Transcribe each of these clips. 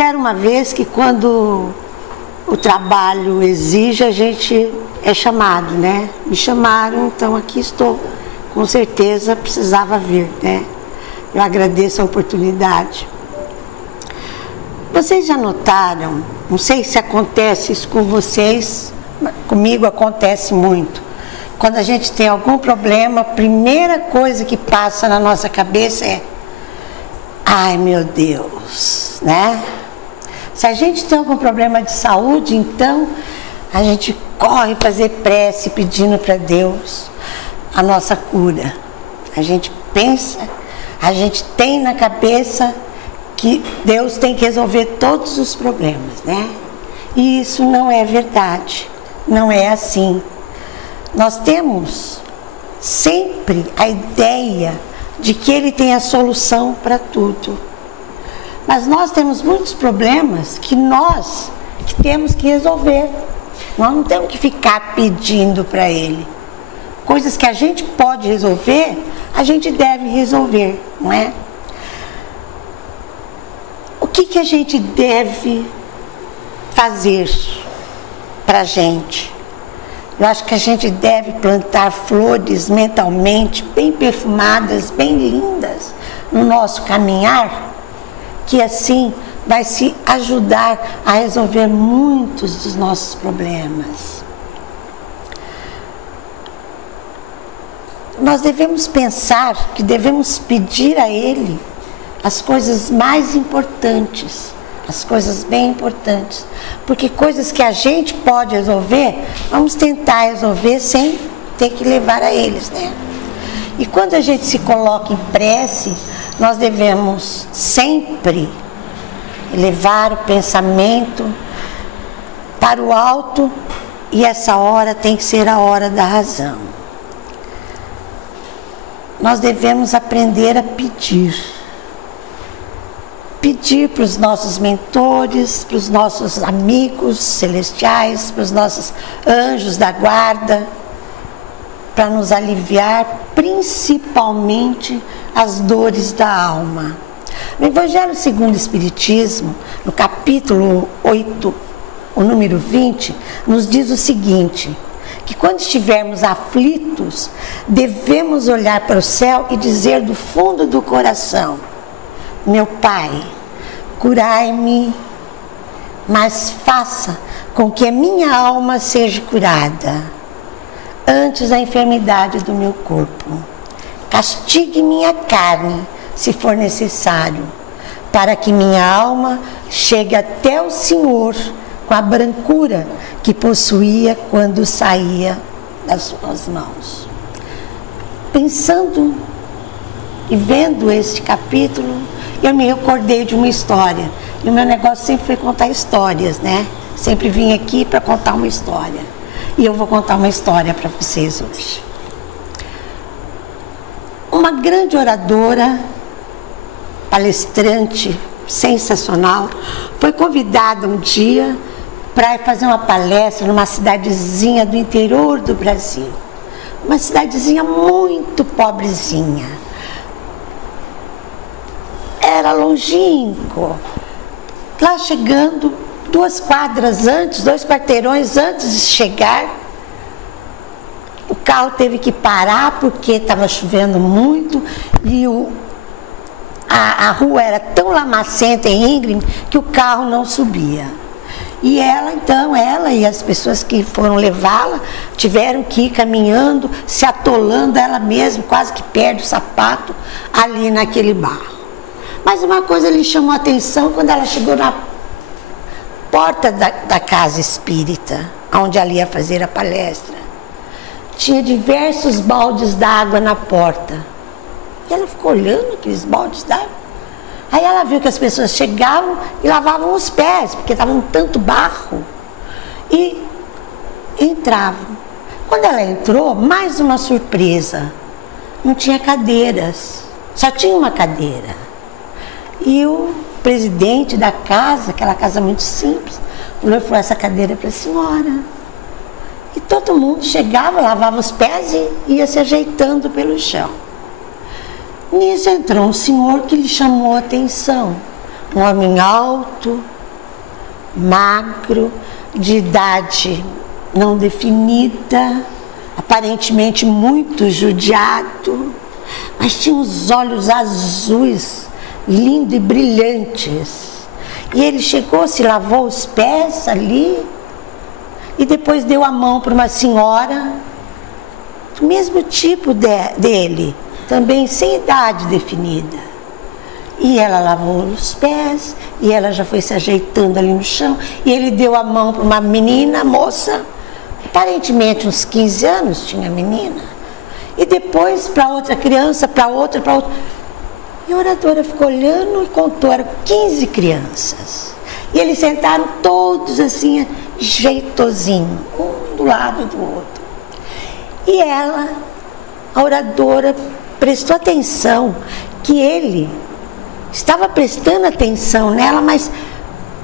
disseram uma vez que quando o trabalho exige, a gente é chamado, né? Me chamaram, então aqui estou. Com certeza precisava vir, né? Eu agradeço a oportunidade. Vocês já notaram, não sei se acontece isso com vocês, comigo acontece muito. Quando a gente tem algum problema, a primeira coisa que passa na nossa cabeça é: ai meu Deus, né? Se a gente tem algum problema de saúde, então a gente corre fazer prece pedindo para Deus a nossa cura. A gente pensa, a gente tem na cabeça que Deus tem que resolver todos os problemas, né? E isso não é verdade, não é assim. Nós temos sempre a ideia de que Ele tem a solução para tudo. Mas nós temos muitos problemas que nós que temos que resolver. Nós não temos que ficar pedindo para Ele. Coisas que a gente pode resolver, a gente deve resolver, não é? O que a gente deve fazer para a gente? Eu acho que a gente deve plantar flores mentalmente bem perfumadas, bem lindas no nosso caminhar, que assim vai se ajudar a resolver muitos dos nossos problemas. Nós devemos pensar que devemos pedir a Ele as coisas mais importantes, as coisas bem importantes, porque coisas que a gente pode resolver, vamos tentar resolver sem ter que levar a eles, né? E quando a gente se coloca em prece, nós devemos sempre elevar o pensamento para o alto, e essa hora tem que ser a hora da razão. Nós devemos aprender a pedir para os nossos mentores, para os nossos amigos celestiais, para os nossos anjos da guarda, para nos aliviar principalmente as dores da alma. No Evangelho segundo o Espiritismo, no capítulo 8, o número 20, nos diz o seguinte: que quando estivermos aflitos, devemos olhar para o céu e dizer do fundo do coração: meu Pai, curai-me, mas faça com que a minha alma seja curada antes da enfermidade do meu corpo. Castigue minha carne, se for necessário, para que minha alma chegue até o Senhor com a brancura que possuía quando saía das suas mãos. Pensando e vendo este capítulo, eu me recordei de uma história. E o meu negócio sempre foi contar histórias, né? Sempre vim aqui para contar uma história. E eu vou contar uma história para vocês hoje. Uma grande oradora, palestrante sensacional, foi convidada um dia para fazer uma palestra numa cidadezinha do interior do Brasil. Uma cidadezinha muito pobrezinha. Era longínquo. Lá chegando, 2 quadras antes, 2 quarteirões antes de chegar, o carro teve que parar porque estava chovendo muito e a rua era tão lamacenta e íngreme que o carro não subia. E ela e as pessoas que foram levá-la tiveram que ir caminhando, se atolando ela mesma, quase que perde o sapato ali naquele barro. Mas uma coisa lhe chamou a atenção quando ela chegou na porta da casa espírita, onde ela ia fazer a palestra. Tinha diversos baldes d'água na porta. E ela ficou olhando aqueles baldes d'água. Aí ela viu que as pessoas chegavam e lavavam os pés, porque estava um tanto barro. E entravam. Quando ela entrou, mais uma surpresa. Não tinha cadeiras, só tinha uma cadeira. E o presidente da casa, aquela casa muito simples, olhou e falou: essa cadeira é para a senhora. E todo mundo chegava, lavava os pés e ia se ajeitando pelo chão. Nisso entrou um senhor que lhe chamou a atenção. Um homem alto, magro, de idade não definida, aparentemente muito judiado, mas tinha os olhos azuis, lindos e brilhantes. E ele chegou, se lavou os pés ali e depois deu a mão para uma senhora do mesmo tipo dele, também sem idade definida. E ela lavou os pés, e ela já foi se ajeitando ali no chão, e ele deu a mão para uma menina, moça, aparentemente uns 15 anos tinha a menina, e depois para outra criança, para outra. E a oradora ficou olhando e contou, eram 15 crianças. E eles sentaram todos assim, jeitosinho, um do lado do outro. E ela, a oradora, prestou atenção que ele estava prestando atenção nela, mas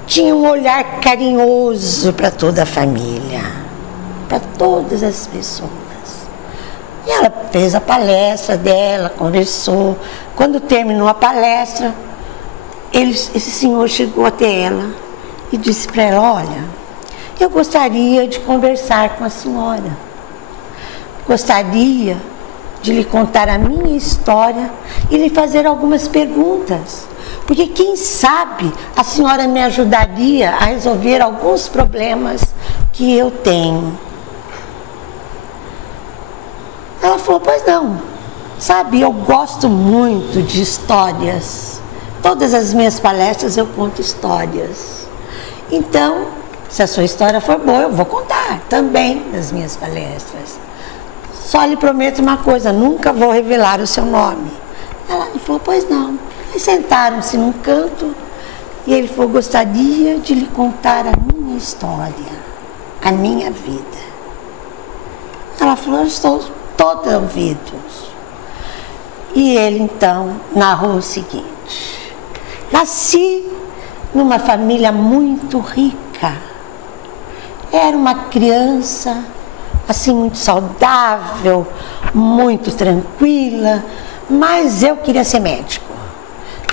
tinha um olhar carinhoso para toda a família, para todas as pessoas. E ela fez a palestra dela, conversou. Quando terminou a palestra, esse senhor chegou até ela e disse para ela: olha, eu gostaria de conversar com a senhora. Gostaria de lhe contar a minha história e lhe fazer algumas perguntas, porque quem sabe a senhora me ajudaria a resolver alguns problemas que eu tenho. Ela falou: pois não, sabe, eu gosto muito de histórias, todas as minhas palestras eu conto histórias, então se a sua história for boa eu vou contar também nas minhas palestras. Só lhe prometo uma coisa, nunca vou revelar o seu nome. Ela falou: pois não. Aí sentaram-se num canto e ele falou: gostaria de lhe contar a minha história, a minha vida. Ela falou: eu estou toda ouvidos. E ele então narrou o seguinte: nasci numa família muito rica. Era uma criança assim muito saudável, muito tranquila, mas eu queria ser médico.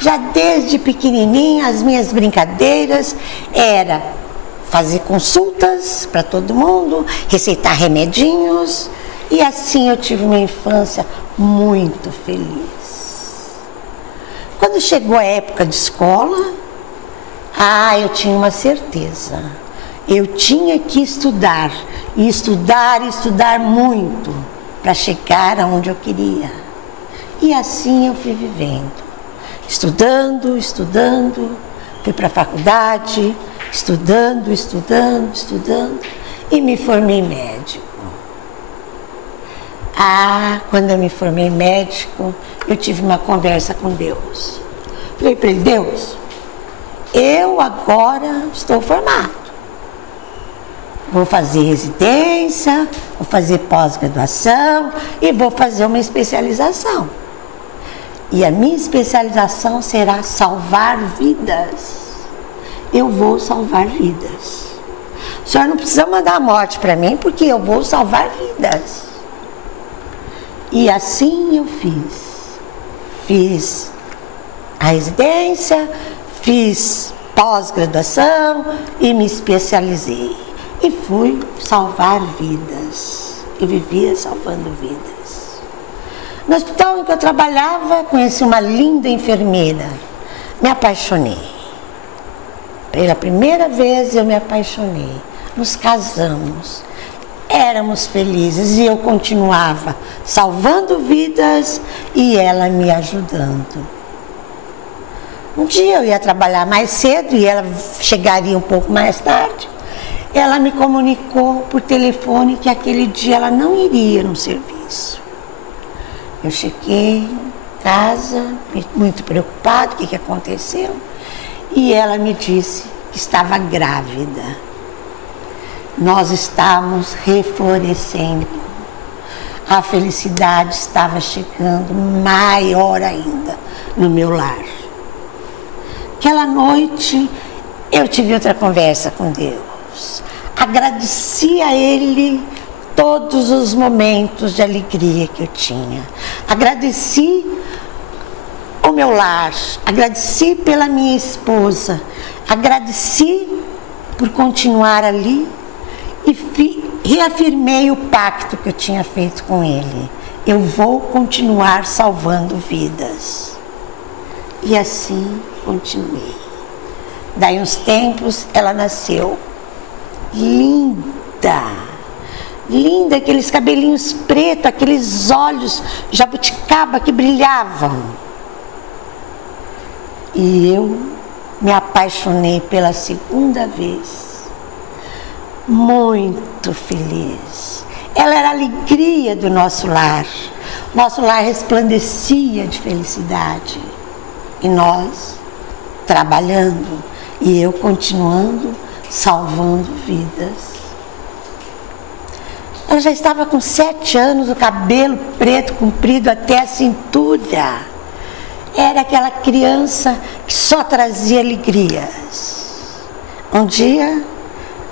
Já desde pequenininha as minhas brincadeiras era fazer consultas para todo mundo, receitar remedinhos, e assim eu tive uma infância muito feliz. Quando chegou a época de escola, eu tinha uma certeza. Eu tinha que estudar, e estudar muito, para chegar aonde eu queria. E assim eu fui vivendo, estudando, fui para a faculdade, estudando, e me formei médico. Quando eu me formei médico, eu tive uma conversa com Deus. Falei para ele: Deus, eu agora estou formado. Vou fazer residência, vou fazer pós-graduação e vou fazer uma especialização. E a minha especialização será salvar vidas. Eu vou salvar vidas. O senhor não precisa mandar a morte para mim, porque eu vou salvar vidas. E assim eu fiz. Fiz a residência, fiz pós-graduação e me especializei. E fui salvar vidas. Eu vivia salvando vidas. No hospital em que eu trabalhava, conheci uma linda enfermeira. Me apaixonei. Pela primeira vez eu me apaixonei. Nos casamos. Éramos felizes e eu continuava salvando vidas e ela me ajudando. Um dia eu ia trabalhar mais cedo e ela chegaria um pouco mais tarde. Ela me comunicou por telefone que aquele dia ela não iria no serviço. Eu cheguei em casa, muito preocupada, o que aconteceu? E ela me disse que estava grávida. Nós estávamos reflorescendo. A felicidade estava chegando maior ainda no meu lar. Aquela noite eu tive outra conversa com Deus. Agradeci a Ele todos os momentos de alegria que eu tinha. Agradeci o meu lar, agradeci pela minha esposa, agradeci por continuar ali e reafirmei o pacto que eu tinha feito com ele. Eu vou continuar salvando vidas. E assim continuei. Daí uns tempos ela nasceu. Linda, linda, aqueles cabelinhos pretos, aqueles olhos jabuticaba que brilhavam. E eu me apaixonei pela segunda vez. Muito feliz. Ela era a alegria do nosso lar. Nosso lar resplandecia de felicidade. E nós trabalhando e eu continuando salvando vidas. Ela já estava com 7 anos, o cabelo preto comprido até a cintura. Era aquela criança que só trazia alegrias. Um dia,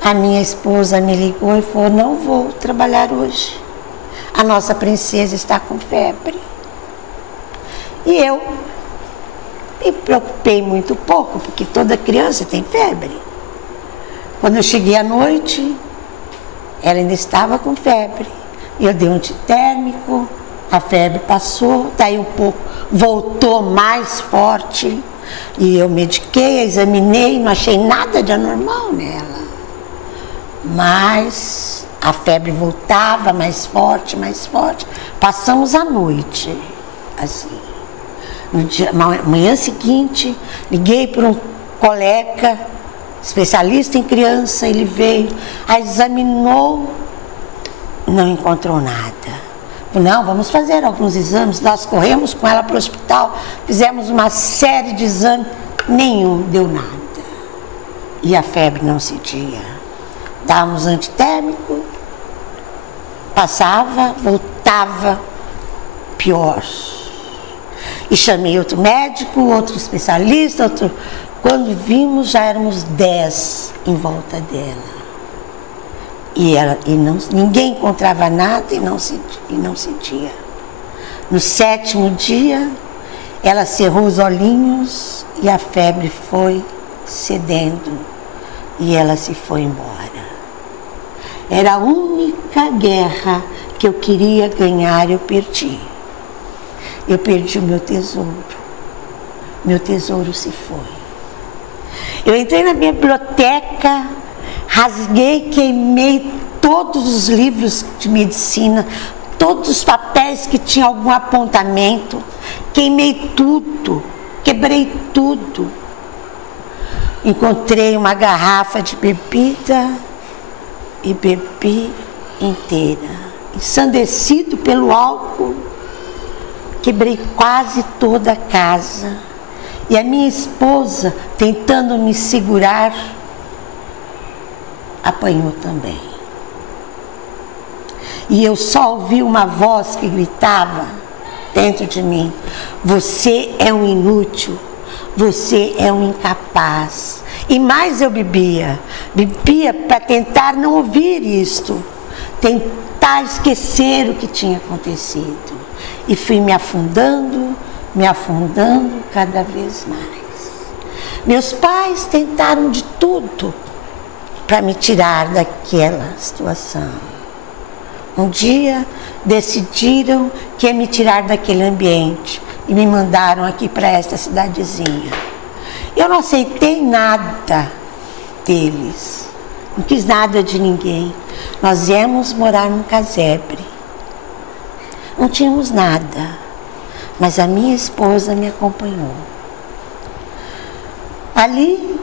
a minha esposa me ligou e falou: não vou trabalhar hoje. A nossa princesa está com febre. E eu me preocupei muito pouco, porque toda criança tem febre. Quando eu cheguei à noite, ela ainda estava com febre. Eu dei um antitérmico, a febre passou, daí um pouco voltou mais forte. E eu mediquei, examinei, não achei nada de anormal nela. Mas a febre voltava mais forte, mais forte. Passamos a noite, assim. No dia, manhã seguinte, liguei para um colega, especialista em criança, ele veio, a examinou, não encontrou nada. Não, vamos fazer alguns exames. Nós corremos com ela para o hospital, fizemos uma série de exames, nenhum deu nada. E a febre não cedia. Dávamos antitérmico, passava, voltava, pior. E chamei outro médico, outro especialista, outro. Quando vimos, já éramos 10 em volta dela. Ninguém encontrava nada e não cedia. No 7º dia, ela cerrou os olhinhos e a febre foi cedendo e ela se foi embora. Era a única guerra que eu queria ganhar e eu perdi. Eu perdi o meu tesouro. Meu tesouro se foi. Eu entrei na biblioteca, rasguei, queimei todos os livros de medicina, todos os papéis que tinham algum apontamento, queimei tudo, quebrei tudo. Encontrei uma garrafa de bebida e bebi inteira. Ensandecido pelo álcool, quebrei quase toda a casa. E a minha esposa, tentando me segurar, apanhou também. E eu só ouvi uma voz que gritava dentro de mim: você é um inútil, você é um incapaz. E mais eu bebia para tentar não ouvir isto, tentar esquecer o que tinha acontecido. E fui me afundando cada vez mais. Meus pais tentaram de tudo para me tirar daquela situação. Um dia decidiram que ia me tirar daquele ambiente e me mandaram aqui para esta cidadezinha. Eu não aceitei nada deles, não quis nada de ninguém. Nós viemos morar num casebre. Não tínhamos nada, mas a minha esposa me acompanhou. Ali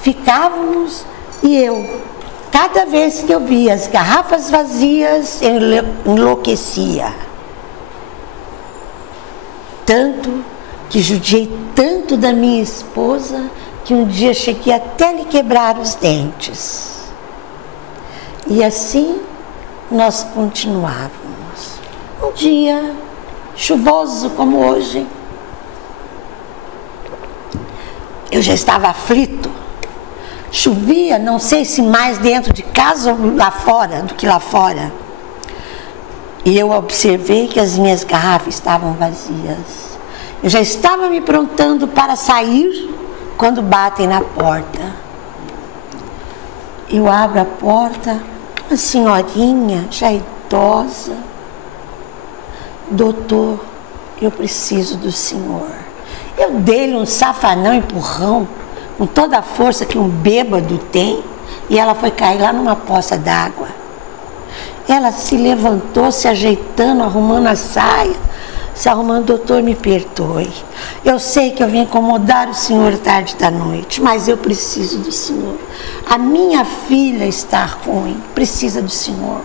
ficávamos e eu, cada vez que eu via as garrafas vazias, eu enlouquecia. Tanto que judiei tanto da minha esposa que um dia cheguei até lhe quebrar os dentes. E assim nós continuávamos. Um dia chuvoso como hoje, eu já estava aflito. Chovia, não sei se mais dentro de casa ou lá fora, do que lá fora. E eu observei que as minhas garrafas estavam vazias. Eu já estava me prontando para sair quando batem na porta. Eu abro a porta, uma senhorinha já idosa. Doutor, eu preciso do senhor. Eu dei-lhe um safanão, empurrão, com toda a força que um bêbado tem, e ela foi cair lá numa poça d'água. Ela se levantou, se ajeitando, arrumando a saia, se arrumando. Doutor, me perdoe. Eu sei que eu vim incomodar o senhor tarde da noite, mas eu preciso do senhor. A minha filha está ruim, precisa do senhor.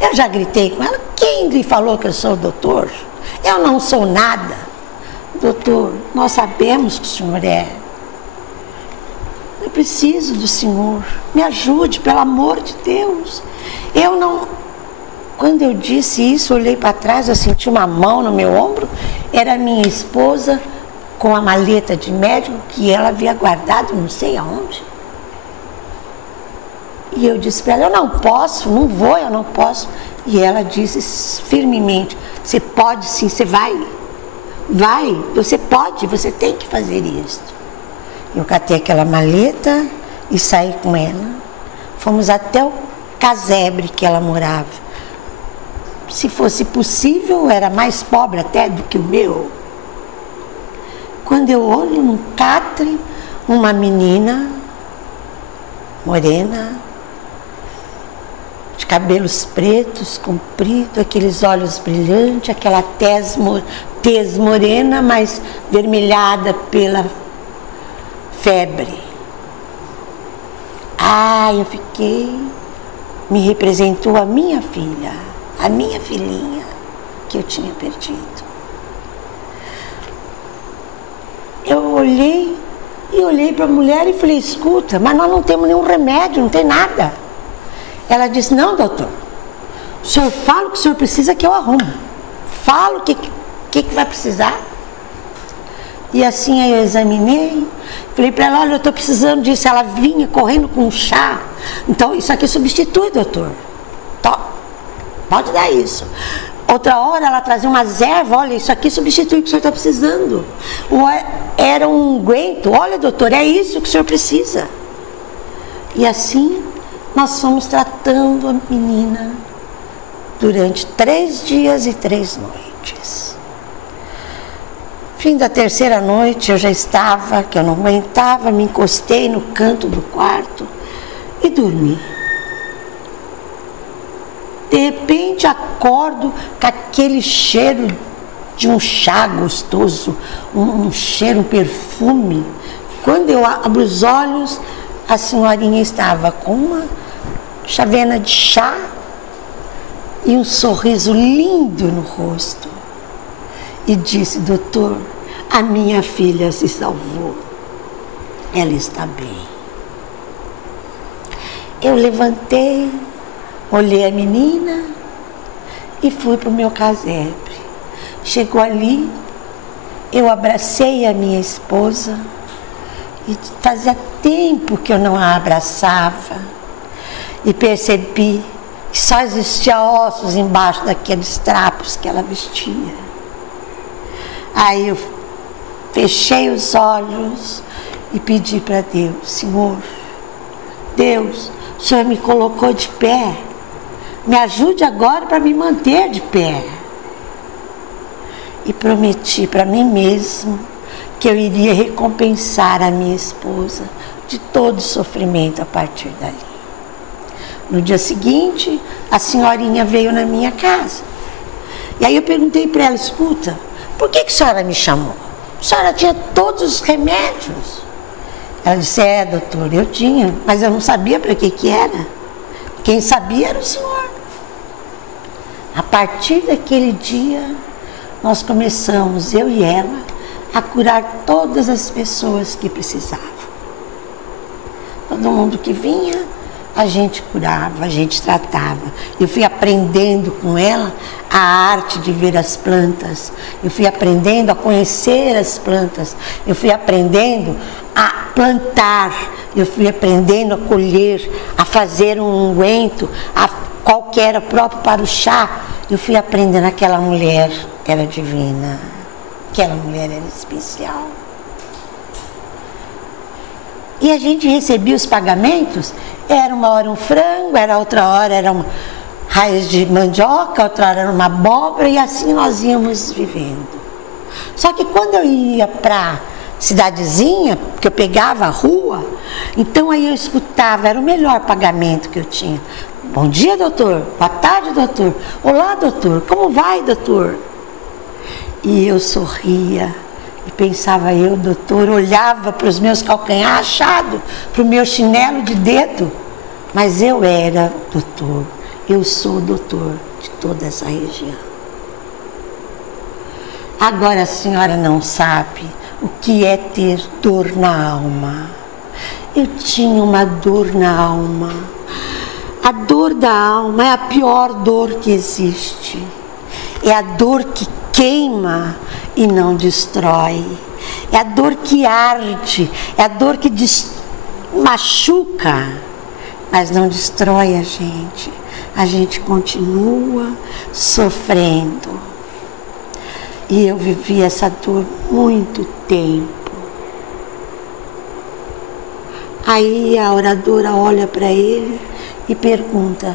Eu já gritei com ela. Quem lhe falou que eu sou o doutor? Eu não sou nada. Doutor, nós sabemos que o senhor é. Eu preciso do senhor. Me ajude, pelo amor de Deus. Eu não... Quando eu disse isso, olhei para trás, eu senti uma mão no meu ombro. Era minha esposa com a maleta de médico que ela havia guardado não sei aonde. E eu disse para ela, eu não posso, não vou, eu não posso. E ela disse firmemente, você pode sim, você vai, você pode, você tem que fazer isso. Eu catei aquela maleta e saí com ela. Fomos até o casebre que ela morava. Se fosse possível, era mais pobre até do que o meu. Quando eu olho num catre, uma menina morena, de cabelos pretos, compridos, aqueles olhos brilhantes, aquela tez morena, mas vermelhada pela febre. Eu fiquei, me representou a minha filha, a minha filhinha que eu tinha perdido. Eu olhei para a mulher e falei, escuta, mas nós não temos nenhum remédio, não tem nada. Ela disse, não, doutor, o senhor fala o que o senhor precisa que eu arrumo. Fala o que vai precisar. E assim aí eu examinei, falei para ela, olha, eu estou precisando disso. Ela vinha correndo com um chá. Então, isso aqui substitui, doutor. Pode dar isso. Outra hora ela trazia umas ervas, olha, isso aqui substitui o que o senhor está precisando. Era um unguento, olha, doutor, é isso que o senhor precisa. E assim, nós fomos tratando a menina durante 3 dias e 3 noites. Fim da 3ª noite, eu já estava, que eu não aguentava, me encostei no canto do quarto e dormi. De repente acordo com aquele cheiro de um chá gostoso, um cheiro, um perfume. Quando eu abro os olhos, a senhorinha estava com uma chavena de chá e um sorriso lindo no rosto. E disse, doutor, a minha filha se salvou. Ela está bem. Eu levantei, olhei a menina e fui para o meu casebre. Chegou ali, eu abracei a minha esposa e fazia tempo que eu não a abraçava e percebi que só existia ossos embaixo daqueles trapos que ela vestia. Aí eu fechei os olhos e pedi para Deus, Senhor, Deus, o Senhor me colocou de pé. Me ajude agora para me manter de pé. E prometi para mim mesmo que eu iria recompensar a minha esposa de todo o sofrimento a partir dali. No dia seguinte, a senhorinha veio na minha casa. E aí eu perguntei para ela, escuta, por que a senhora me chamou? A senhora tinha todos os remédios. Ela disse, doutor, eu tinha, mas eu não sabia para que era. Quem sabia era o senhor. A partir daquele dia, nós começamos, eu e ela, a curar todas as pessoas que precisavam. Todo mundo que vinha, a gente curava, a gente tratava. Eu fui aprendendo com ela a arte de ver as plantas. Eu fui aprendendo a conhecer as plantas. Eu fui aprendendo a plantar. Eu fui aprendendo a colher, a fazer um unguento, qual que era próprio para o chá. Eu fui aprendendo, aquela mulher era divina. Aquela mulher era especial. E a gente recebia os pagamentos, era uma hora um frango, era outra hora era uma raiz de mandioca, outra hora era uma abóbora, e assim nós íamos vivendo. Só que quando eu ia para cidadezinha, porque eu pegava a rua, então aí eu escutava, era o melhor pagamento que eu tinha. Bom dia, doutor. Boa tarde, doutor. Olá, doutor. Como vai, doutor? E eu sorria e pensava eu, doutor, olhava para os meus calcanhar achados, para o meu chinelo de dedo, mas eu era doutor, eu sou doutor de toda essa região. Agora a senhora não sabe o que é ter dor na alma. Eu tinha uma dor na alma. A dor da alma é a pior dor que existe. É a dor que queima e não destrói. É a dor que arde. É a dor que machuca, mas não destrói a gente. A gente continua sofrendo. E eu vivi essa dor muito tempo. Aí a oradora olha para ele e pergunta: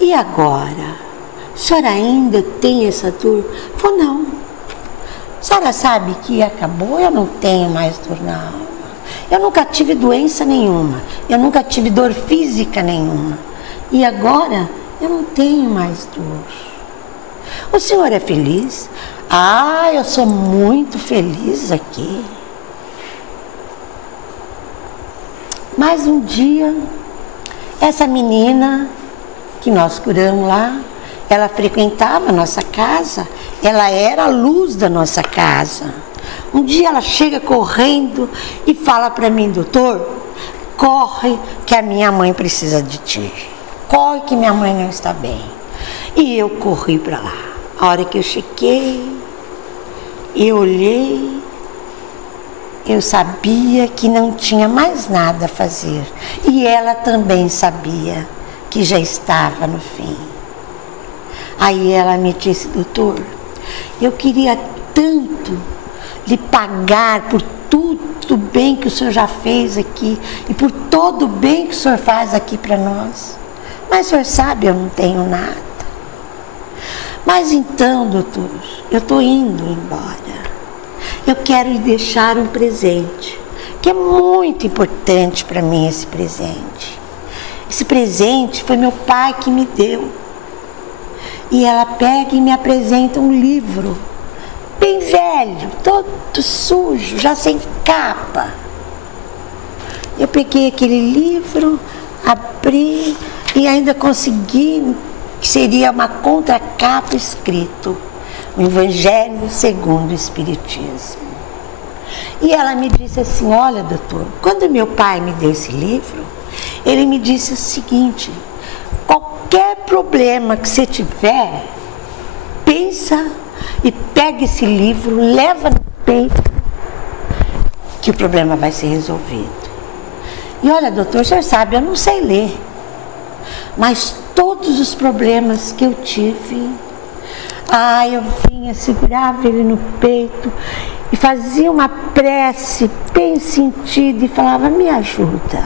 e agora? A senhora ainda tem essa dor? Eu falo: não. A senhora sabe que acabou, eu não tenho mais dor na alma. Eu nunca tive doença nenhuma. Eu nunca tive dor física nenhuma. E agora eu não tenho mais dor. O senhor é feliz? Ah, eu sou muito feliz aqui. Mas um dia, essa menina que nós curamos lá, ela frequentava a nossa casa, ela era a luz da nossa casa. Um dia ela chega correndo e fala para mim: doutor, corre que a minha mãe precisa de ti. Corre que minha mãe não está bem. E eu corri para lá. A hora que eu cheguei, eu olhei, eu sabia que não tinha mais nada a fazer. E ela também sabia que já estava no fim. Aí ela me disse: doutor, eu queria tanto lhe pagar por tudo o bem que o senhor já fez aqui e por todo o bem que o senhor faz aqui para nós. Mas o senhor sabe, eu não tenho nada. Mas então, doutor, eu estou indo embora. Eu quero lhe deixar um presente, que é muito importante para mim esse presente. Esse presente foi meu pai que me deu. E ela pega e me apresenta um livro, bem velho, todo sujo, já sem capa. Eu peguei aquele livro, abri e ainda consegui, que seria uma contracapa escrito: o Evangelho segundo o Espiritismo. E ela me disse assim: olha, doutor, quando meu pai me deu esse livro, ele me disse o seguinte: qualquer problema que você tiver, pensa e pega esse livro, leva no peito, que o problema vai ser resolvido. E olha, doutor, o senhor sabe, eu não sei ler, mas todos os problemas que eu tive, eu vinha, segurava ele no peito e fazia uma prece bem sentida e falava: me ajuda.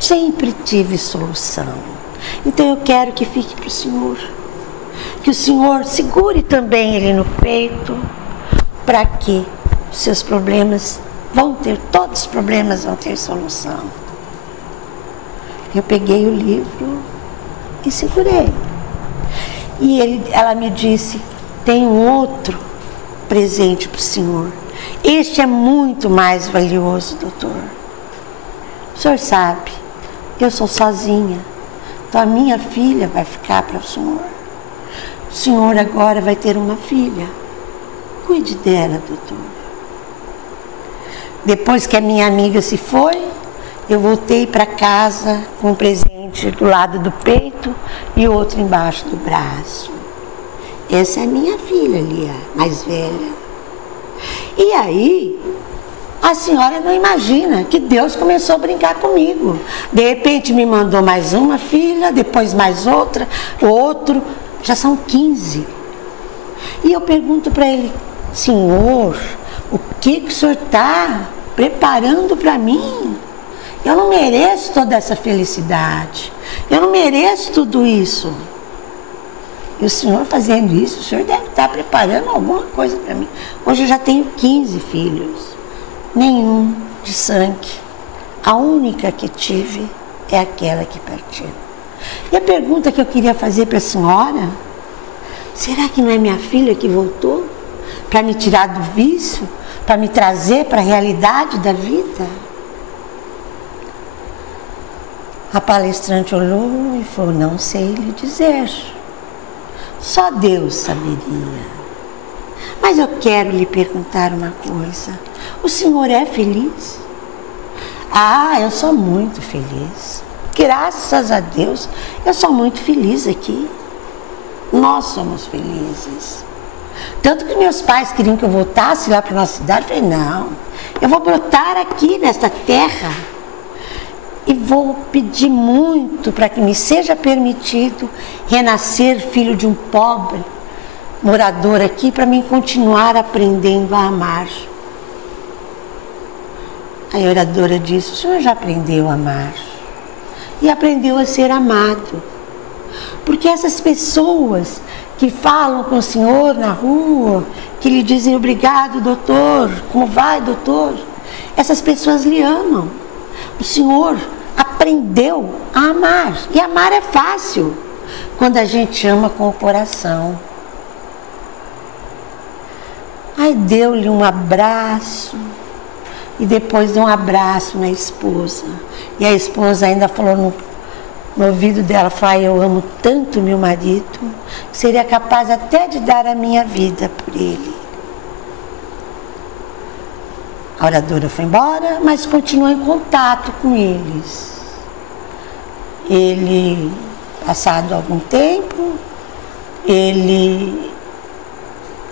Sempre tive solução. Então eu quero que fique para o senhor, que o senhor segure também ele no peito, para que os seus problemas todos os problemas vão ter solução. Eu peguei o livro e segurei. E ela me disse: tem um outro presente para o senhor. Este é muito mais valioso, doutor. O senhor sabe, eu sou sozinha, então a minha filha vai ficar para o senhor. O senhor agora vai ter uma filha. Cuide dela, doutor. Depois que a minha amiga se foi, eu voltei para casa com um presente do lado do peito e outro embaixo do braço. Essa é a minha filha ali, a mais velha. E aí, a senhora não imagina que Deus começou a brincar comigo. De repente me mandou mais uma filha, depois mais outra, outro, já são 15. E eu pergunto para ele: Senhor, o que o Senhor está preparando para mim? Eu não mereço toda essa felicidade. Eu não mereço tudo isso. E o Senhor fazendo isso, o Senhor deve estar preparando alguma coisa para mim. Hoje eu já tenho 15 filhos. Nenhum de sangue. A única que tive é aquela que partiu. E a pergunta que eu queria fazer para a senhora: será que não é minha filha que voltou para me tirar do vício, para me trazer para a realidade da vida? A palestrante olhou e falou: não sei lhe dizer, só Deus saberia. Mas eu quero lhe perguntar uma coisa: o senhor é feliz? Ah, eu sou muito feliz. Graças a Deus, eu sou muito feliz aqui. Nós somos felizes. Tanto que meus pais queriam que eu voltasse lá para a nossa cidade. Eu falei: não, eu vou brotar aqui nesta terra e vou pedir muito para que me seja permitido renascer filho de um pobre morador aqui, para mim continuar aprendendo a amar. A oradora disse: o senhor já aprendeu a amar e aprendeu a ser amado. Porque essas pessoas que falam com o senhor na rua, que lhe dizem: obrigado, doutor, como vai, doutor? Essas pessoas lhe amam. O senhor aprendeu a amar. E amar é fácil quando a gente ama com o coração. Aí deu-lhe um abraço e depois deu um abraço na esposa. E a esposa ainda falou no ouvido dela, falou: eu amo tanto meu marido, que seria capaz até de dar a minha vida por ele. A oradora foi embora, mas continuou em contato com eles. Ele, passado algum tempo, ele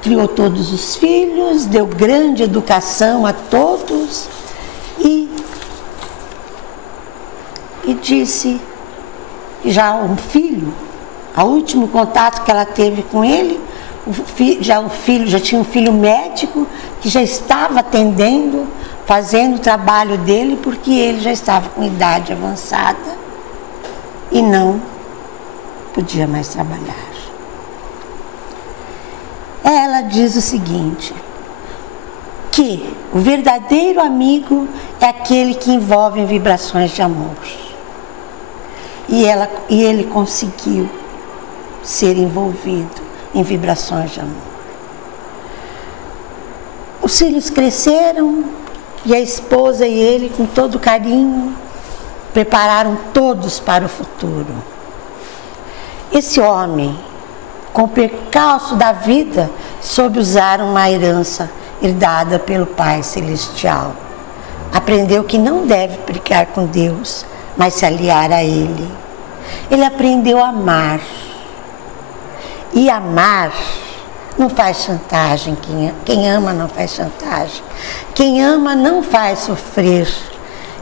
criou todos os filhos, deu grande educação a todos e disse que já um filho, o último contato que ela teve com ele, já tinha um filho médico que já estava atendendo, fazendo o trabalho dele, porque ele já estava com idade avançada e não podia mais trabalhar. Ela diz o seguinte, que o verdadeiro amigo é aquele que envolve em vibrações de amor. E ele conseguiu ser envolvido em vibrações de amor. Os filhos cresceram e a esposa e ele, com todo carinho, prepararam todos para o futuro. Esse homem, com o percalço da vida, soube usar uma herança herdada pelo Pai Celestial. Aprendeu que não deve brigar com Deus, mas se aliar a Ele. Ele aprendeu a amar. E amar não faz chantagem. Quem ama não faz chantagem. Quem ama não faz sofrer.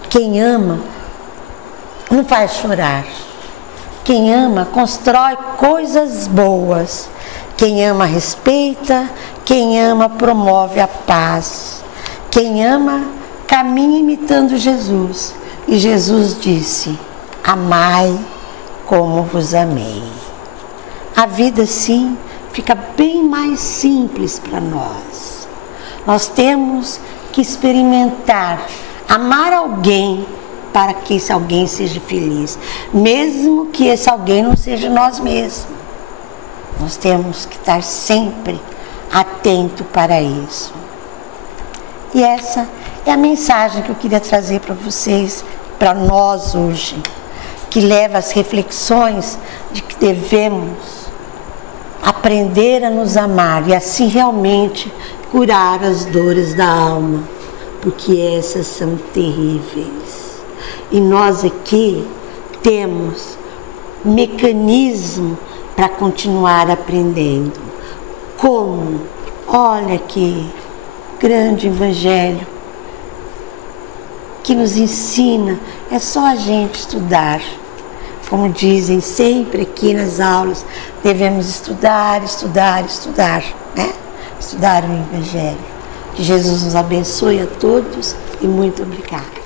Quem ama não faz chorar. Quem ama constrói coisas boas. Quem ama respeita. Quem ama promove a paz. Quem ama caminha imitando Jesus. E Jesus disse: amai como vos amei. A vida, sim, fica bem mais simples para nós. Nós temos que experimentar amar alguém para que esse alguém seja feliz, mesmo que esse alguém não seja nós mesmos. Nós temos que estar sempre atento para isso. E essa é a mensagem que eu queria trazer para vocês, para nós hoje, que leva às reflexões de que devemos aprender a nos amar e assim realmente curar as dores da alma, porque essas são terríveis. E nós aqui temos mecanismo para continuar aprendendo. Como? Olha que grande evangelho que nos ensina, é só a gente estudar. Como dizem sempre aqui nas aulas, devemos estudar, estudar, estudar, né? estudar o Evangelho. Que Jesus nos abençoe a todos e muito obrigada.